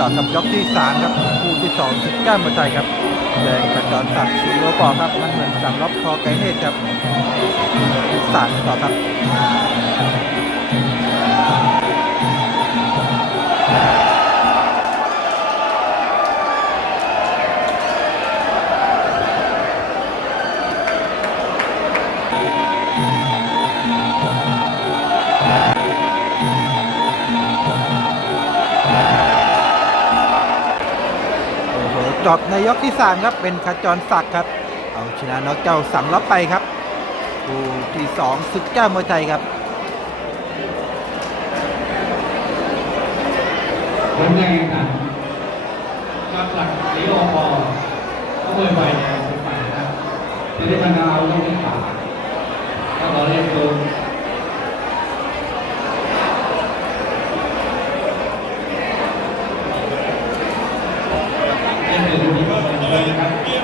ต่อกับยกที่สามครับคู่ที่สองสิบเก้ามวยไทยครับแดงขจรศักดิ์สุโรปอครับมันเหมือนสัมล็อกคอไกเนตครับสามต่อครับ จบในยกที่สามครับเป็นขจรศักดิ์ครับ เอาชนะน็อกเจ้าสังล็อกไปครับคู่ที่สองศึกเจ้ามวยไทยครับผลการแข่งขันรับหลักสีโอปอก็เบอร์ใบแดงเป็นะครับจะได้บรรดาลูกที่าก็ขอเรียนเชิญเรียนเชิ ญที่นี่เป็นเชิญครับ